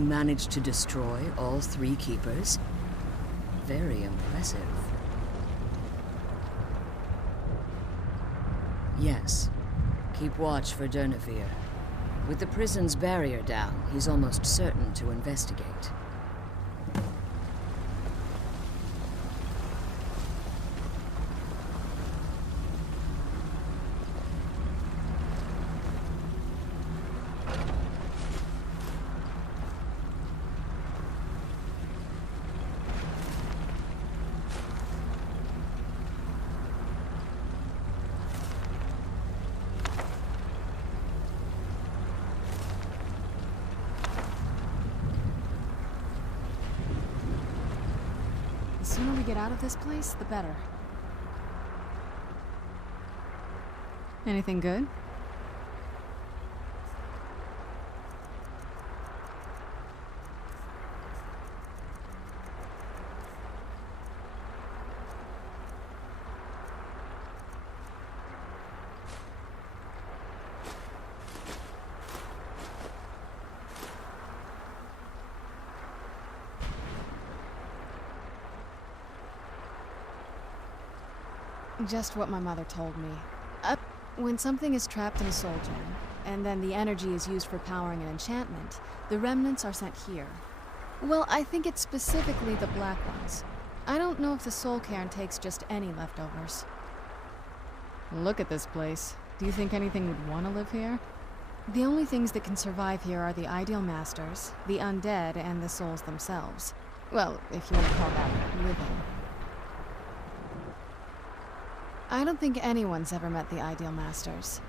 you managed to destroy all 3 keepers? Very impressive. Yes. Keep watch for Durnevere. With the prison's barrier down, he's almost certain to investigate. The sooner we get out of this place, the better. Anything good? Just what my mother told me. When something is trapped in a soul gem, and then the energy is used for powering an enchantment, the remnants are sent here. Well, I think it's specifically the black ones. I don't know if the soul cairn takes just any leftovers. Look at this place. Do you think anything would want to live here? The only things that can survive here are the ideal masters, the undead, and the souls themselves. Well, if you want to call that living. I don't think anyone's ever met the ideal masters.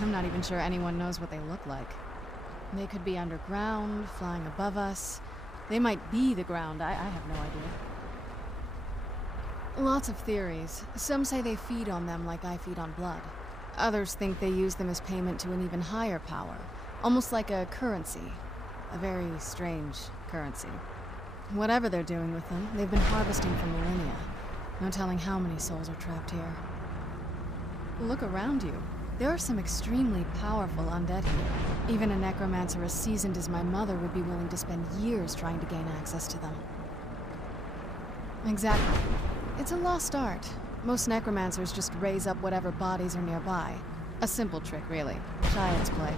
I'm not even sure anyone knows what they look like. They could be underground, flying above us. They might be the ground, I have no idea. Lots of theories. Some say they feed on them like I feed on blood. Others think they use them as payment to an even higher power, almost like a currency. A very strange currency. Whatever they're doing with them, they've been harvesting for millennia. No telling how many souls are trapped here. Look around you. There are some extremely powerful undead here. Even a necromancer as seasoned as my mother would be willing to spend years trying to gain access to them. Exactly. It's a lost art. Most necromancers just raise up whatever bodies are nearby. A simple trick, really. Child's play.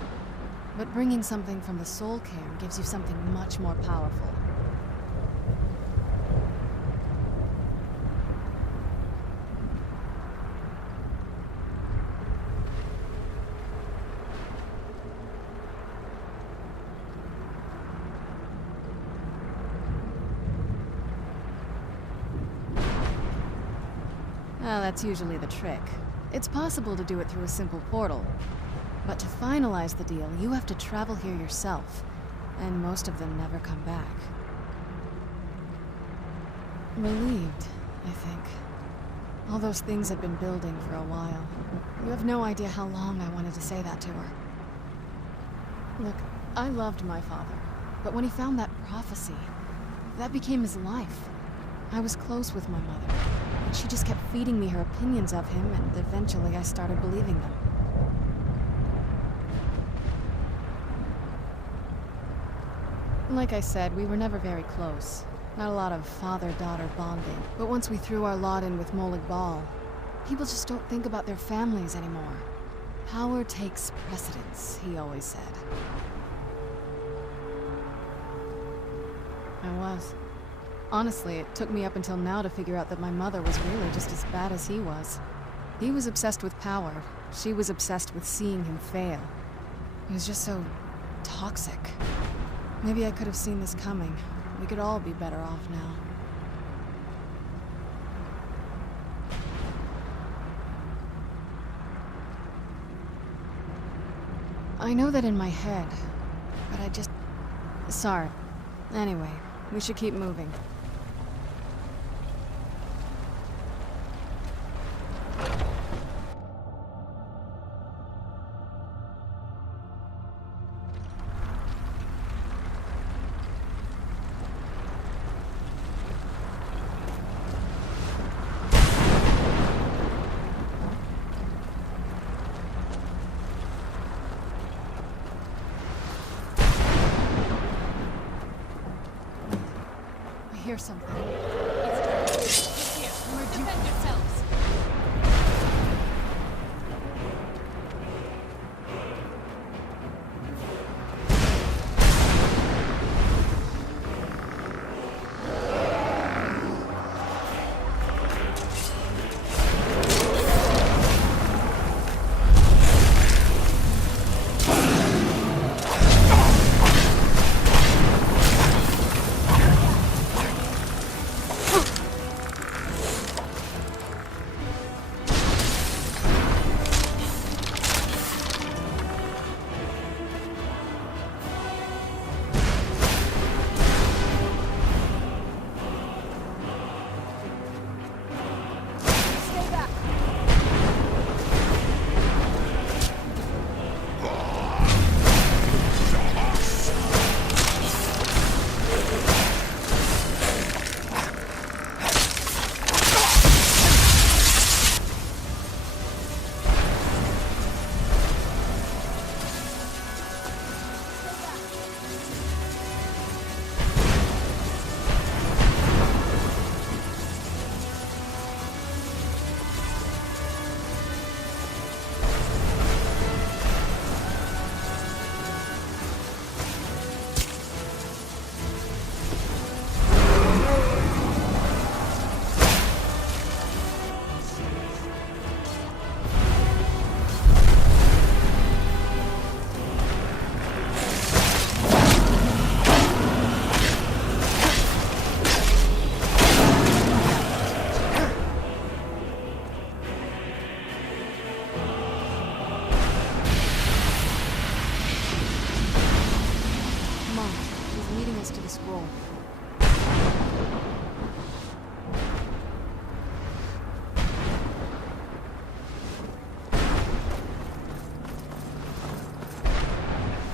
But bringing something from the soul cairn gives you something much more powerful. Well, that's usually the trick. It's possible to do it through a simple portal. But to finalize the deal, you have to travel here yourself. And most of them never come back. Relieved, I think. All those things had been building for a while. You have no idea how long I wanted to say that to her. Look, I loved my father. But when he found that prophecy, that became his life. I was close with my mother. And she just kept feeding me her opinions of him, and eventually I started believing them. Like I said, we were never very close. Not a lot of father-daughter bonding. But once we threw our lot in with Molig Bal, people just don't think about their families anymore. Power takes precedence, he always said. I was. Honestly, it took me up until now to figure out that my mother was really just as bad as he was. He was obsessed with power. She was obsessed with seeing him fail. He was just so toxic. Maybe I could have seen this coming. We could all be better off now. I know that in my head, but I just... Sorry. Anyway, we should keep moving. hear something. It's Dragonborn. Here, Where'd you defend yourselves.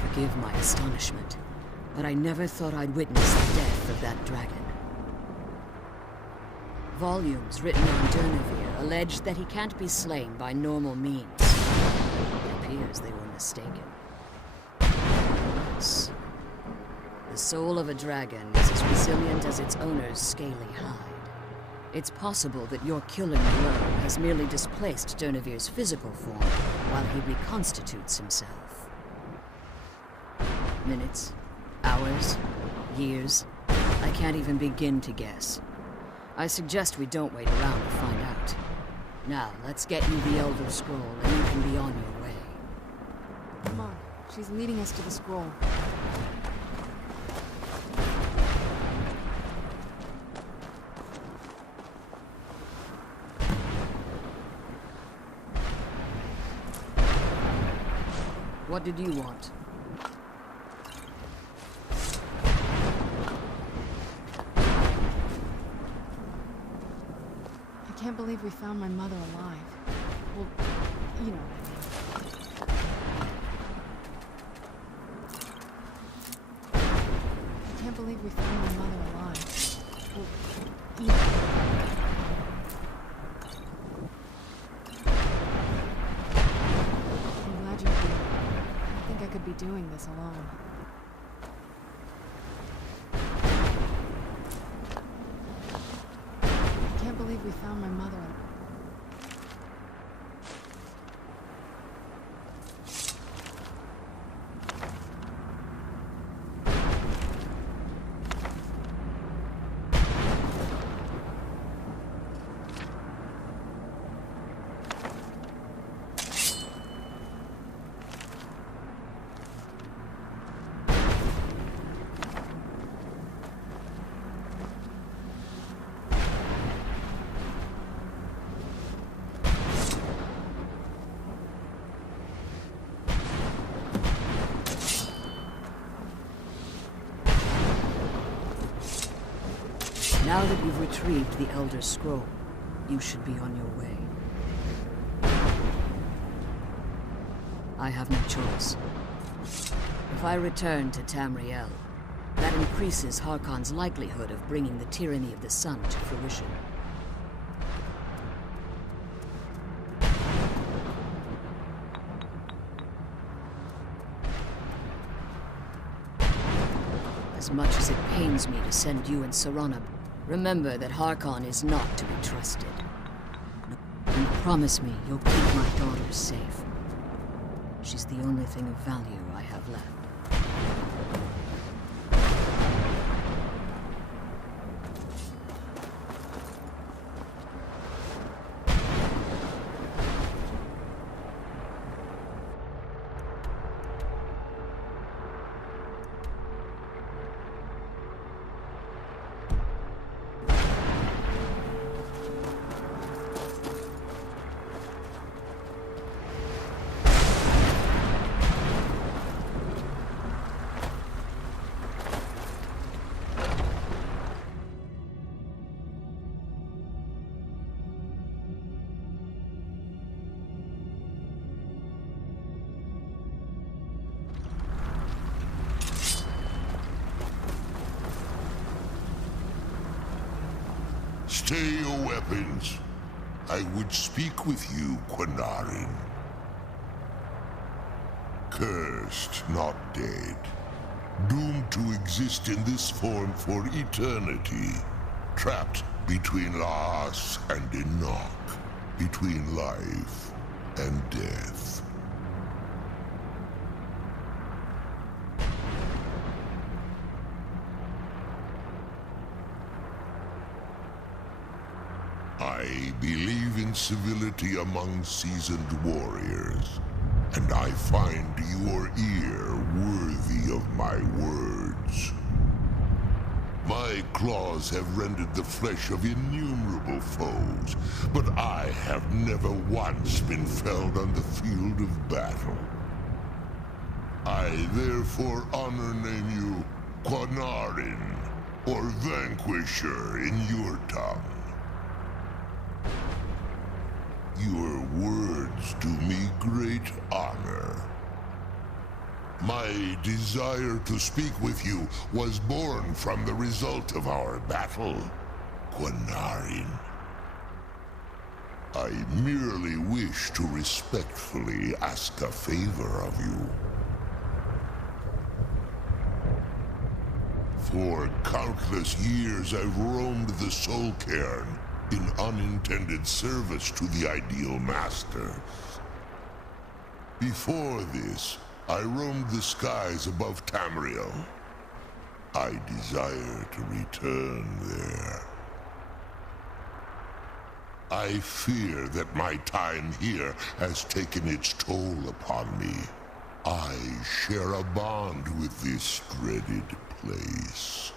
Forgive my astonishment, but I never thought I'd witness the death of that dragon. Volumes written on Durnevere allege that he can't be slain by normal means. It appears they were mistaken. Yes. The soul of a dragon is as resilient as its owner's scaly hide. It's possible that your killing blow has merely displaced Durnevere's physical form while he reconstitutes himself. Minutes, hours, years, I can't even begin to guess. I suggest we don't wait around to find out. Now, let's get you the Elder Scroll and you can be on your way. Come on, she's leading us to the scroll. What did you want? I can't believe we found my mother alive. Well, you know what I mean. I can't believe we found my mother alive. Well, you know. I'm glad you're here. I don't think I could be doing this alone. I can't believe we found my mother. Now that you've retrieved the Elder Scroll, you should be on your way. I have no choice. If I return to Tamriel, that increases Harkon's likelihood of bringing the tyranny of the sun to fruition. As much as it pains me to send you and Serana Remember that Harkon is not to be trusted. And promise me you'll keep my daughter safe. She's the only thing of value I have left. Stay your weapons. I would speak with you, Quinarin. Cursed, not dead. Doomed to exist in this form for eternity. Trapped between Laas and Enoch. Between life and death. I believe in civility among seasoned warriors, and I find your ear worthy of my words. My claws have rendered the flesh of innumerable foes, but I have never once been felled on the field of battle. I therefore honor name you Quinarin, or Vanquisher in your tongue. Your words do me great honor. My desire to speak with you was born from the result of our battle, Quinarin. I merely wish to respectfully ask a favor of you. For countless years I've roamed the Soul Cairn in unintended service to the Ideal Masters. Before this, I roamed the skies above Tamriel. I desire to return there. I fear that my time here has taken its toll upon me. I share a bond with this dreaded place.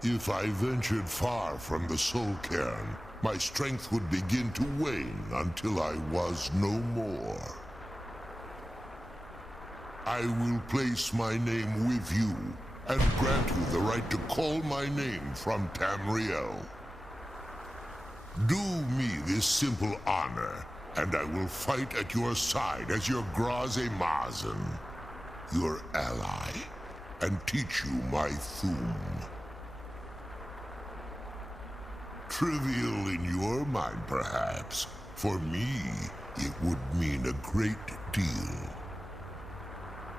If I ventured far from the Soul Cairn, my strength would begin to wane until I was no more. I will place my name with you, and grant you the right to call my name from Tamriel. Do me this simple honor, and I will fight at your side as your Graze Mazen, your ally, and teach you my Thum. Trivial in your mind, perhaps. For me, it would mean a great deal.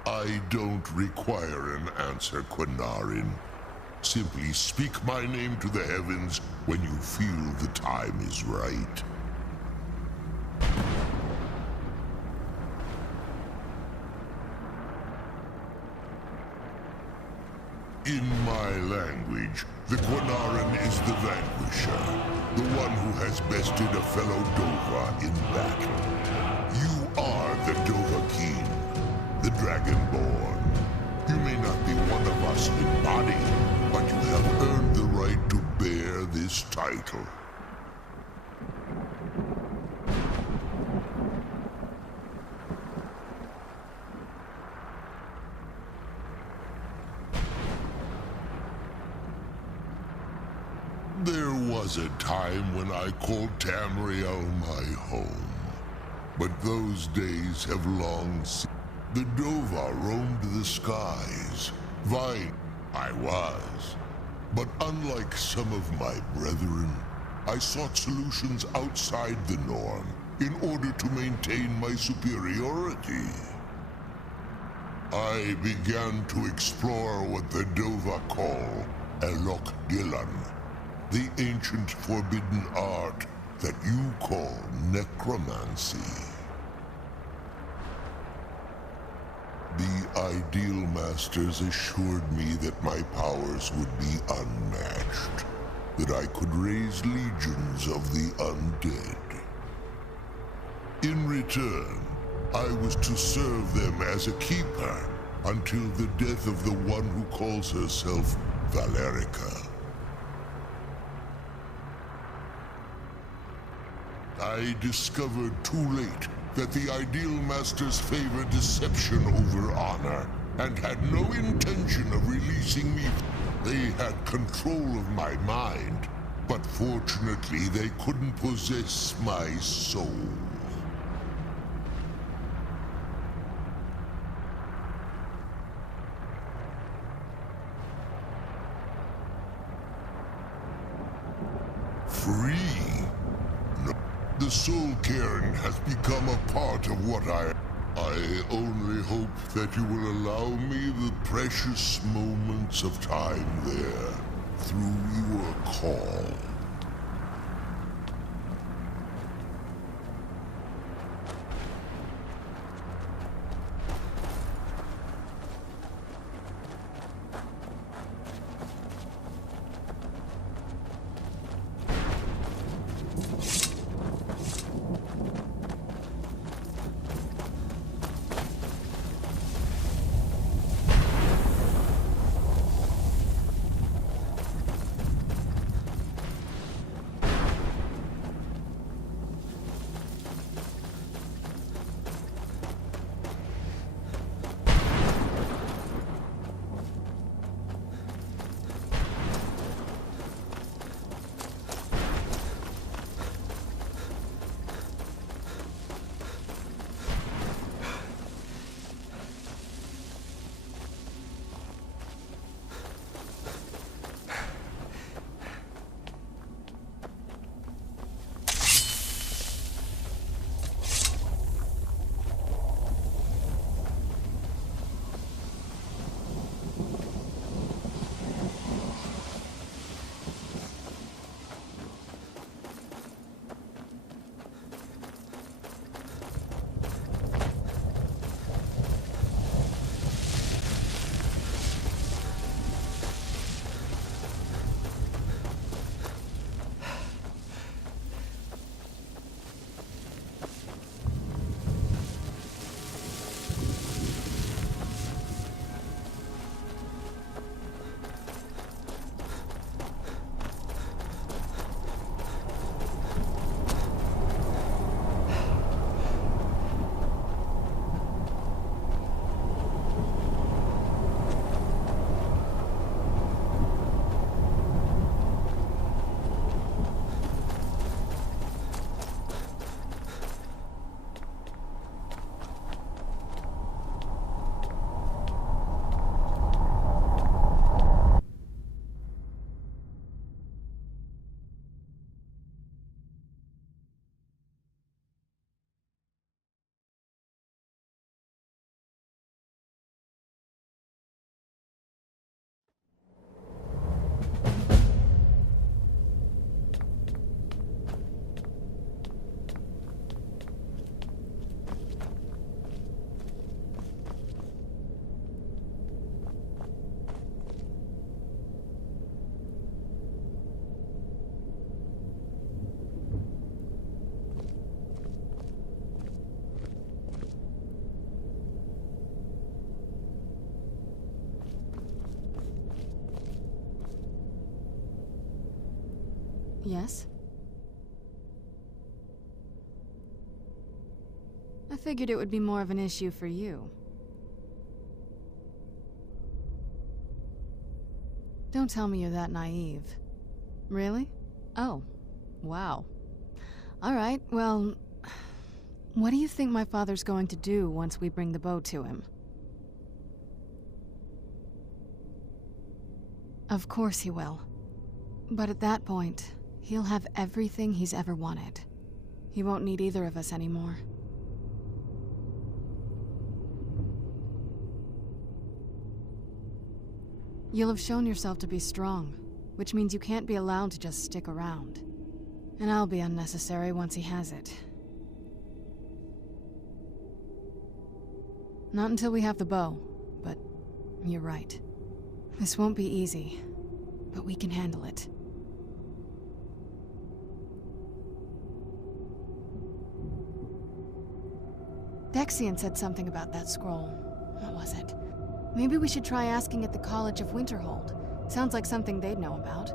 I don't require an answer, Quinarin. Simply speak my name to the heavens when you feel the time is right. In my language, the Quinarin is the vanquisher, the one who has bested a fellow Dova in battle. You are the Dovahkiin, the Dragonborn. You may not be one of us in body, but you have earned the right to bear this title. There was a time when I called Tamriel my home, but those days have long since. The Dova roamed the skies. Vine I was. But unlike some of my brethren, I sought solutions outside the norm in order to maintain my superiority. I began to explore what the Dova call Elok Gillan, the ancient forbidden art that you call necromancy. The Ideal Masters assured me that my powers would be unmatched, that I could raise legions of the undead. In return, I was to serve them as a keeper until the death of the one who calls herself Valerica. I discovered too late that the Ideal Masters favor deception over honor, and had no intention of releasing me. They had control of my mind, but fortunately they couldn't possess my soul. Free? No. The Soul Cairn has become a part of what I only hope that you will allow me the precious moments of time there, through your call. Yes? I figured it would be more of an issue for you. Don't tell me you're that naive. Really? Oh, wow. All right, well, what do you think my father's going to do once we bring the bow to him? Of course he will. But at that point, he'll have everything he's ever wanted. He won't need either of us anymore. You'll have shown yourself to be strong, which means you can't be allowed to just stick around. And I'll be unnecessary once he has it. Not until we have the bow, but you're right. This won't be easy, but we can handle it. Dexian said something about that scroll. What was it? Maybe we should try asking at the College of Winterhold. Sounds like something they'd know about.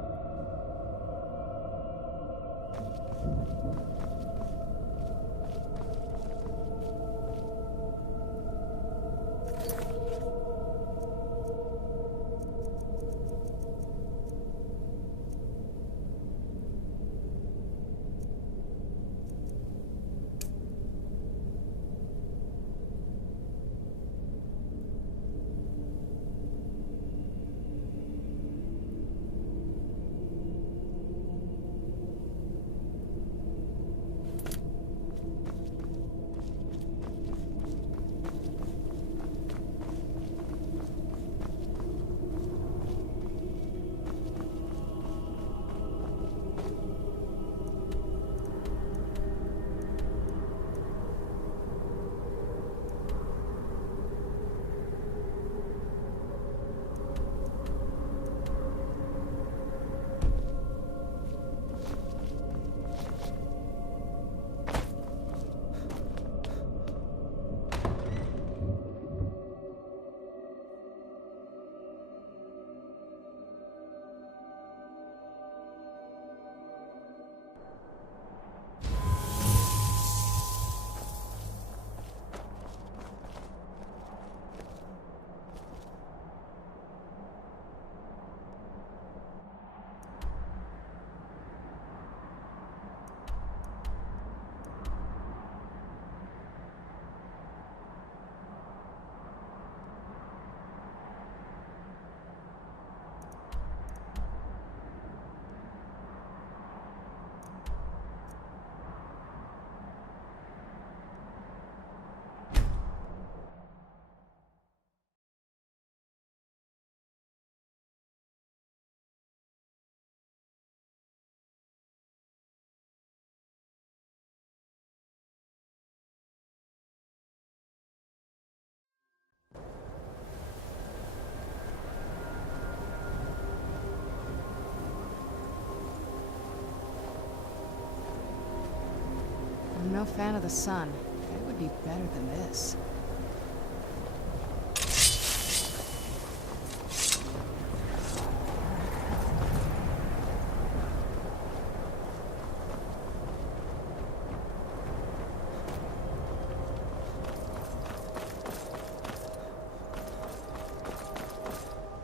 I'm no fan of the sun. It would be better than this.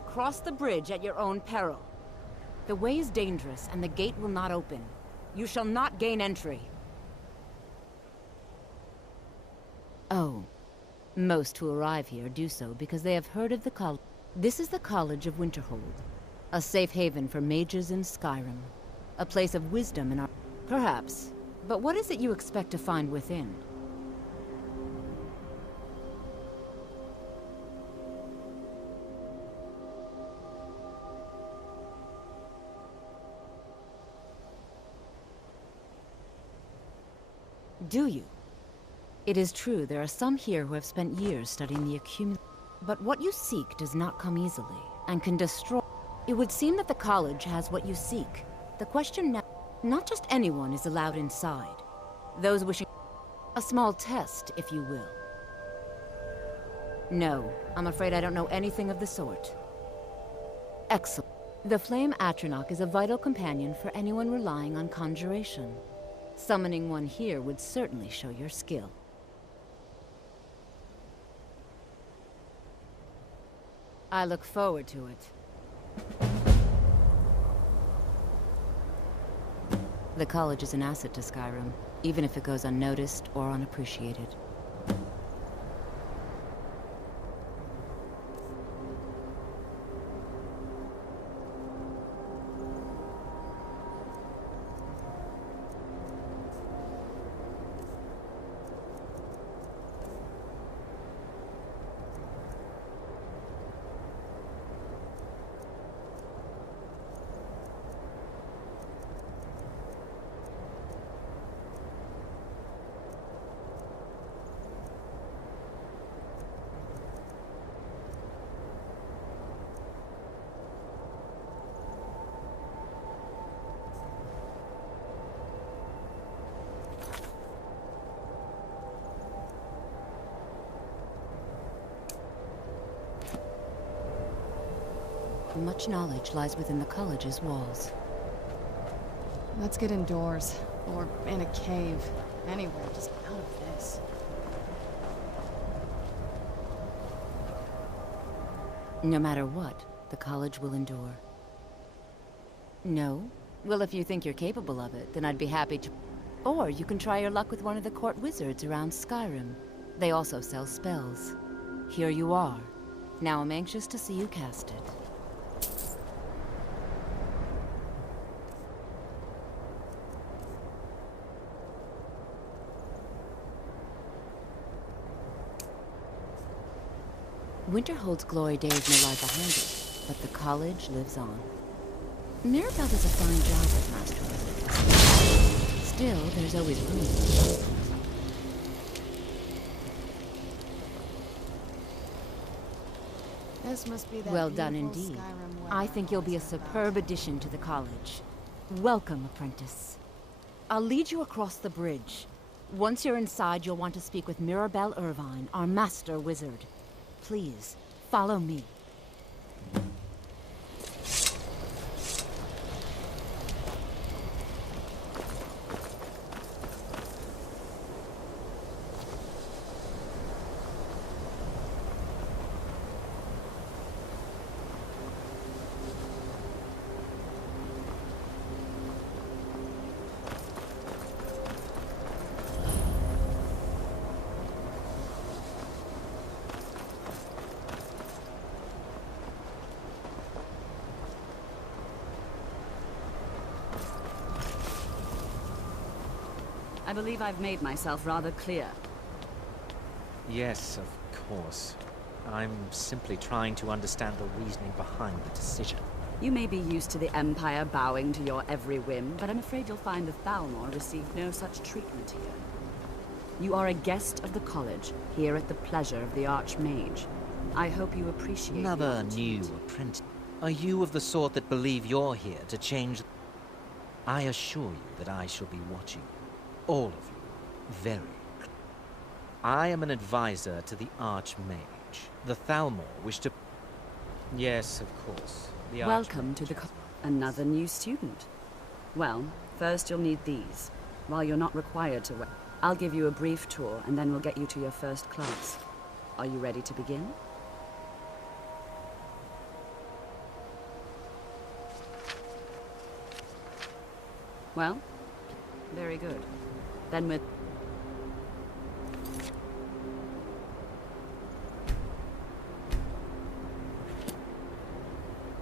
Cross the bridge at your own peril. The way is dangerous, and the gate will not open. You shall not gain entry. Oh. Most who arrive here do so because they have heard of the college. This is the College of Winterhold. A safe haven for mages in Skyrim. A place of wisdom in our... Perhaps. But what is it you expect to find within? Do you? It is true, there are some here who have spent years studying the accumulation. But what you seek does not come easily, and can destroy... It would seem that the college has what you seek. The question now... Not just anyone is allowed inside. Those wishing... A small test, if you will. No, I'm afraid I don't know anything of the sort. Excellent. The Flame Atronach is a vital companion for anyone relying on conjuration. Summoning one here would certainly show your skill. I look forward to it. The college is an asset to Skyrim, even if it goes unnoticed or unappreciated. Much knowledge lies within the college's walls. Let's get indoors. Or in a cave. Anywhere, just out of this. No matter what, the college will endure. No? Well, if you think you're capable of it, then I'd be happy to... Or you can try your luck with one of the court wizards around Skyrim. They also sell spells. Here you are. Now I'm anxious to see you cast it. Winter holds glory days may lie behind it, but the college lives on. Mirabelle does a fine job as Master Wizard. Still, there's always room for improvement. This must be that Well done beautiful indeed. Skyrim I weather think you'll be a always about. superb addition to the college. Welcome, apprentice. I'll lead you across the bridge. Once you're inside, you'll want to speak with Mirabelle Irvine, our Master Wizard. Please, follow me. I believe I've made myself rather clear. Yes, of course. I'm simply trying to understand the reasoning behind the decision. You may be used to the Empire bowing to your every whim, but I'm afraid you'll find the Thalmor received no such treatment here. You are a guest of the college, here at the pleasure of the Archmage. I hope you appreciate Another the new opportunity. apprentice. Are you of the sort that believe you're here to change? I assure you that I shall be watching all of you very closely. I am an advisor to the Archmage. The Thalmor wish to... Yes, of course. The Welcome to Archmage. another new student. Well, first you'll need these. While you're not required to wear, I'll give you a brief tour and then we'll get you to your first class. Are you ready to begin? Well, very good. Then with...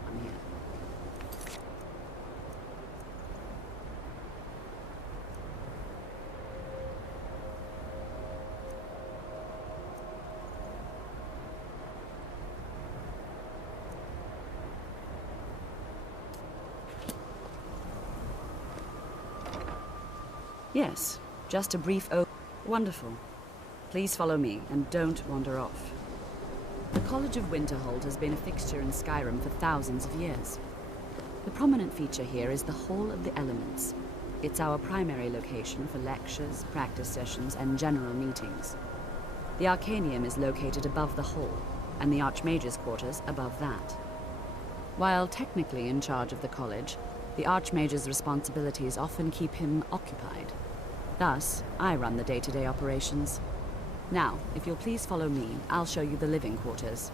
I'm here. Yes, just a brief Wonderful. Please follow me, and don't wander off. The College of Winterhold has been a fixture in Skyrim for thousands of years. The prominent feature here is the Hall of the Elements. It's our primary location for lectures, practice sessions, and general meetings. The Arcanium is located above the hall, and the Archmage's quarters above that. While technically in charge of the college, the Archmage's responsibilities often keep him occupied. Thus, I run the day-to-day operations. Now, if you'll please follow me, I'll show you the living quarters.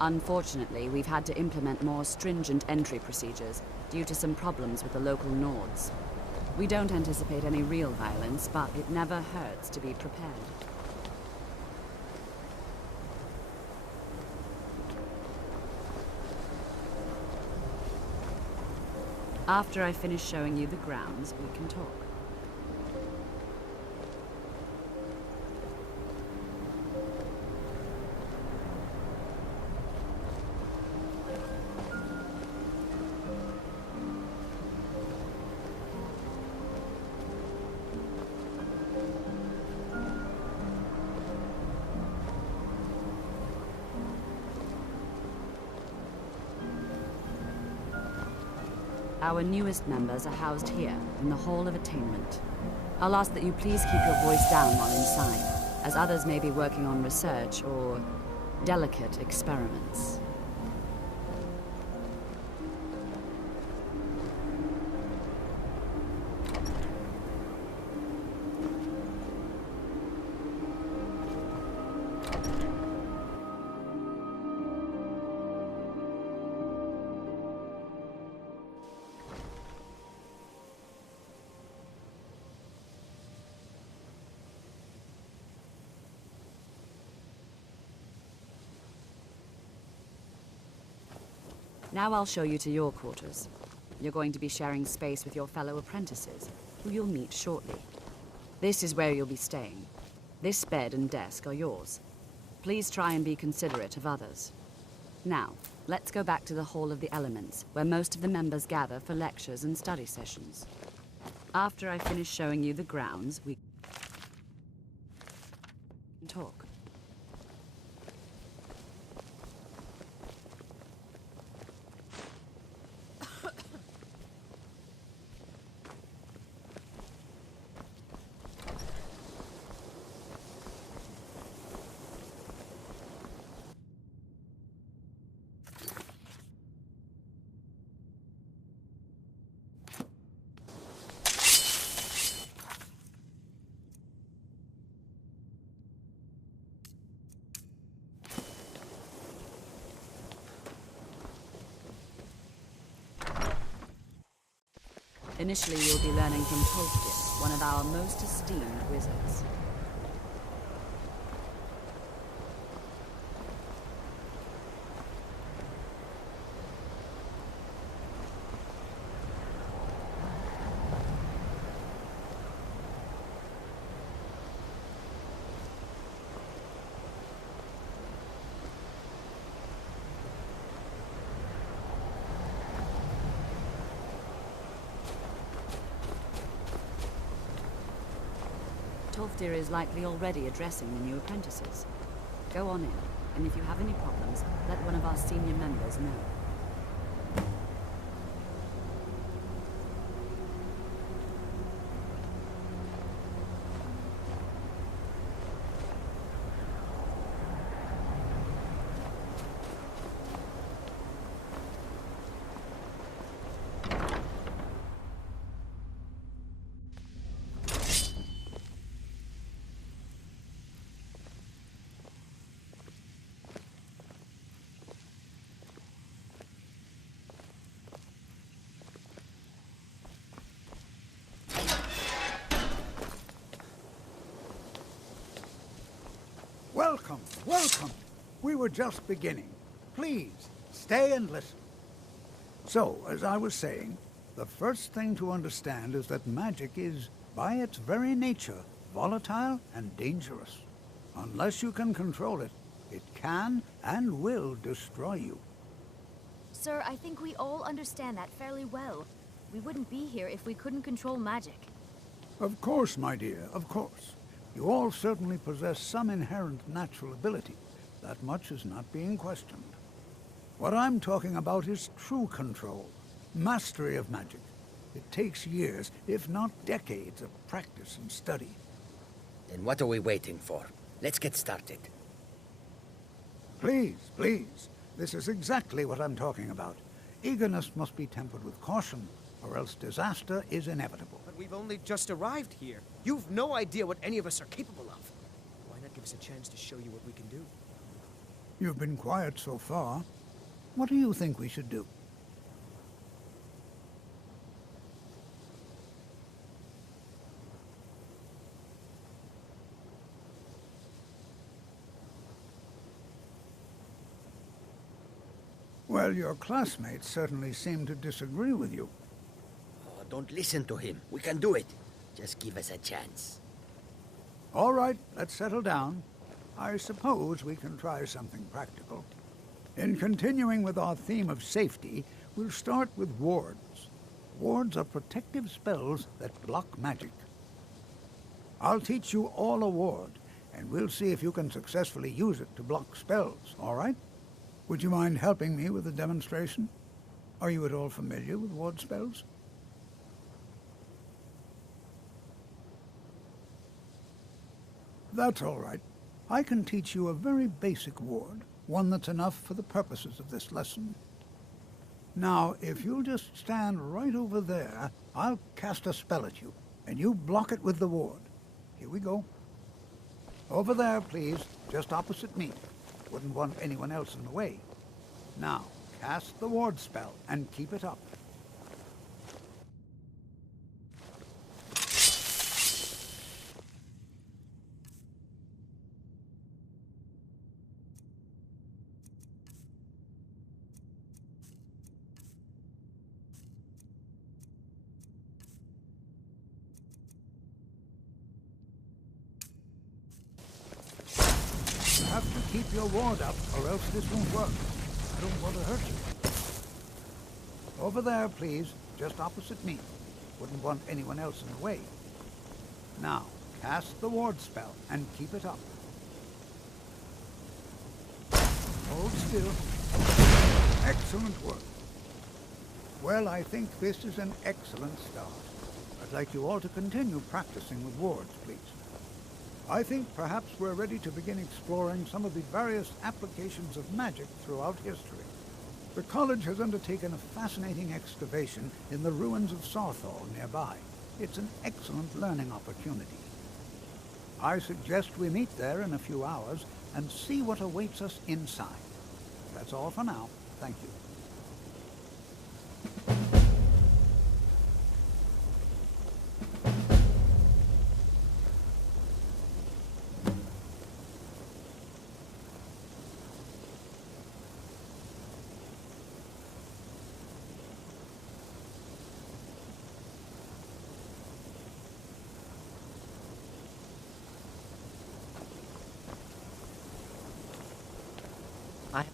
Unfortunately, we've had to implement more stringent entry procedures due to some problems with the local Nords. We don't anticipate any real violence, but it never hurts to be prepared. After I finish showing you the grounds, we can talk. Our newest members are housed here, in the Hall of Attainment. I'll ask that you please keep your voice down while inside, as others may be working on research or delicate experiments. Now I'll show you to your quarters. You're going to be sharing space with your fellow apprentices, who you'll meet shortly. This is where you'll be staying. This bed and desk are yours. Please try and be considerate of others. Now, let's go back to the Hall of the Elements, where most of the members gather for lectures and study sessions. After I finish showing you the grounds, we can talk. Initially, you'll be learning from Tolkien, one of our most esteemed wizards. Tolfdir is likely already addressing the new apprentices. Go on in, and if you have any problems, let one of our senior members know. Welcome, welcome. We were just beginning. Please, stay and listen. So, as I was saying, the first thing to understand is that magic is, by its very nature, volatile and dangerous. Unless you can control it, it can and will destroy you. Sir, I think we all understand that fairly well. We wouldn't be here if we couldn't control magic. Of course, my dear, of course. You all certainly possess some inherent natural ability. That much is not being questioned. What I'm talking about is true control, mastery of magic. It takes years, if not decades, of practice and study. Then what are we waiting for? Let's get started. Please, please. This is exactly what I'm talking about. Eagerness must be tempered with caution, or else disaster is inevitable. But we've only just arrived here. You've no idea what any of us are capable of. Why not give us a chance to show you what we can do? You've been quiet so far. What do you think we should do? Well, your classmates certainly seem to disagree with you. Oh, don't listen to him. We can do it. Just give us a chance. All right, let's settle down. I suppose we can try something practical. In continuing with our theme of safety, we'll start with wards. Wards are protective spells that block magic. I'll teach you all a ward, and we'll see if you can successfully use it to block spells, all right? Would you mind helping me with the demonstration? Are you at all familiar with ward spells? That's all right. I can teach you a very basic ward, one that's enough for the purposes of this lesson. Now, if you'll just stand right over there, I'll cast a spell at you, and you block it with the ward. Here we go. Over there, please, just opposite me. Wouldn't want anyone else in the way. Now, cast the ward spell, and keep it up. You have to keep your ward up, or else this won't work. I don't want to hurt you. Over there, please. Just opposite me. Wouldn't want anyone else in the way. Now, cast the ward spell and keep it up. Hold still. Excellent work. Well, I think this is an excellent start. I'd like you all to continue practicing with wards, please. I think perhaps we're ready to begin exploring some of the various applications of magic throughout history. The college has undertaken a fascinating excavation in the ruins of Sarthal nearby. It's an excellent learning opportunity. I suggest we meet there in a few hours and see what awaits us inside. That's all for now. Thank you. I have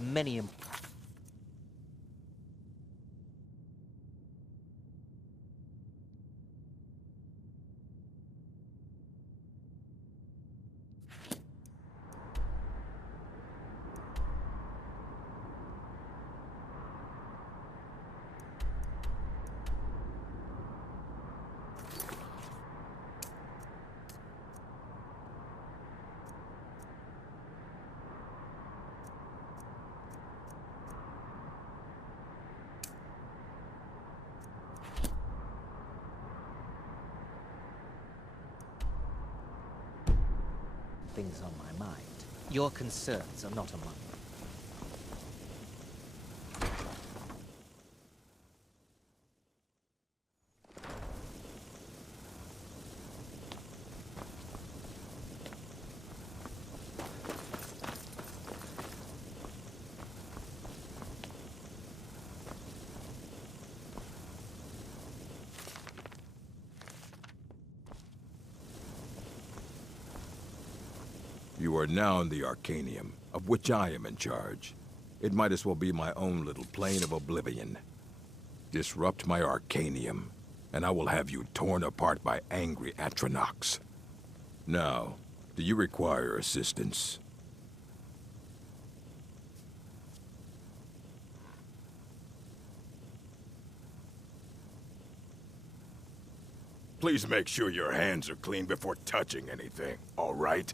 many things on my mind. Your concerns are not among them. You are now in the Arcanium, of which I am in charge. It might as well be my own little plane of oblivion. Disrupt my Arcanium, and I will have you torn apart by angry Atronachs. Now, do you require assistance? Please make sure your hands are clean before touching anything, all right?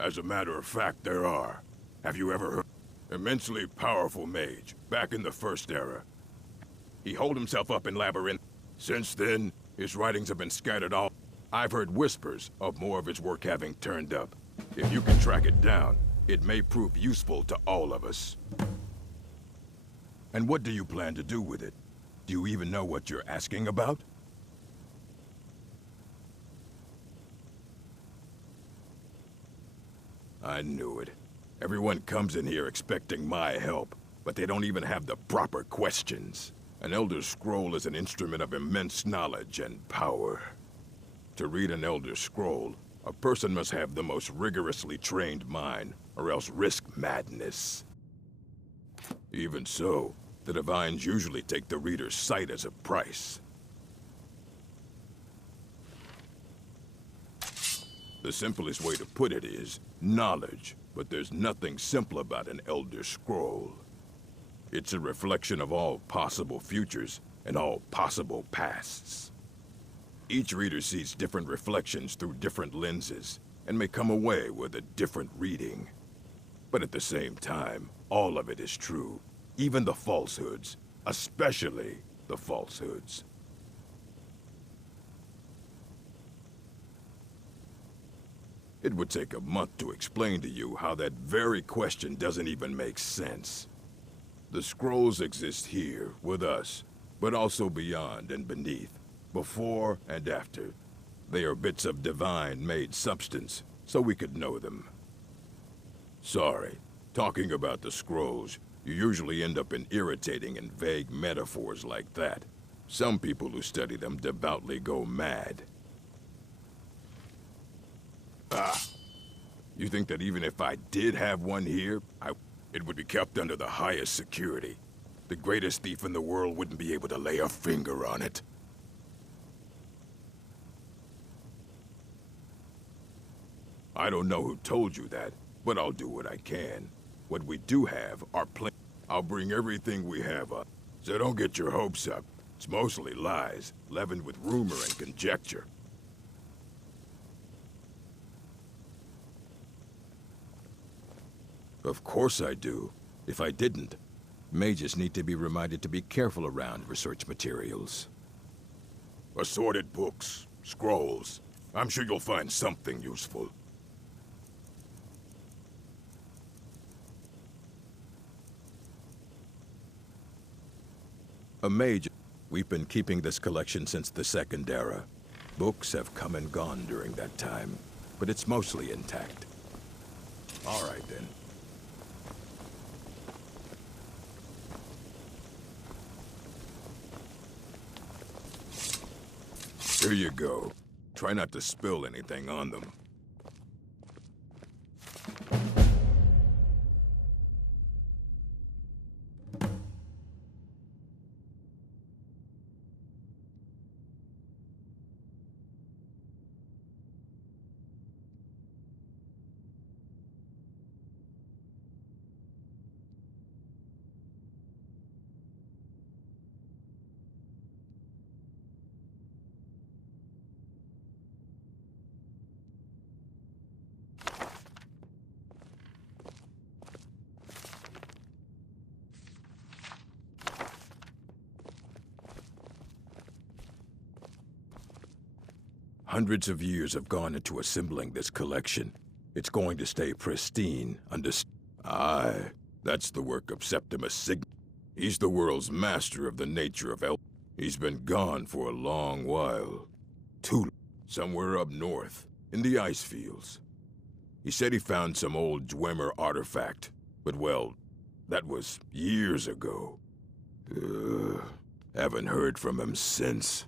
As a matter of fact, there are. Have you ever heard? Immensely powerful mage, back in the First Era. He holed himself up in Labyrinth. Since then, his writings have been scattered all. I've heard whispers of more of his work having turned up. If you can track it down, it may prove useful to all of us. And what do you plan to do with it? Do you even know what you're asking about? I knew it. Everyone comes in here expecting my help, but they don't even have the proper questions. An Elder Scroll is an instrument of immense knowledge and power. To read an Elder Scroll, a person must have the most rigorously trained mind, or else risk madness. Even so, the Divines usually take the reader's sight as a price. The simplest way to put it is knowledge, but there's nothing simple about an Elder Scroll. It's a reflection of all possible futures and all possible pasts. Each reader sees different reflections through different lenses and may come away with a different reading. But at the same time, all of it is true. Even the falsehoods. Especially the falsehoods. It would take a month to explain to you how that very question doesn't even make sense. The scrolls exist here, with us, but also beyond and beneath, before and after. They are bits of divine-made substance, so we could know them. Sorry, talking about the scrolls, you usually end up in irritating and vague metaphors like that. Some people who study them devoutly go mad. You think that even if I did have one here, it would be kept under the highest security? The greatest thief in the world wouldn't be able to lay a finger on it. I don't know who told you that, but I'll do what I can. What we do have are I'll bring everything we have up, so don't get your hopes up. It's mostly lies, leavened with rumor and conjecture. Of course I do. If I didn't, mages need to be reminded to be careful around research materials. Assorted books, scrolls. I'm sure you'll find something useful. A mage. We've been keeping this collection since the Second Era. Books have come and gone during that time, but it's mostly intact. All right, then. Here you go. Try not to spill anything on them. Hundreds of years have gone into assembling this collection. It's going to stay pristine, Aye, that's the work of Septimus Sig. He's the world's master of the nature of He's been gone for a long while. Somewhere up north, in the ice fields. He said he found some old Dwemer artifact, but well, that was years ago. Haven't heard from him since.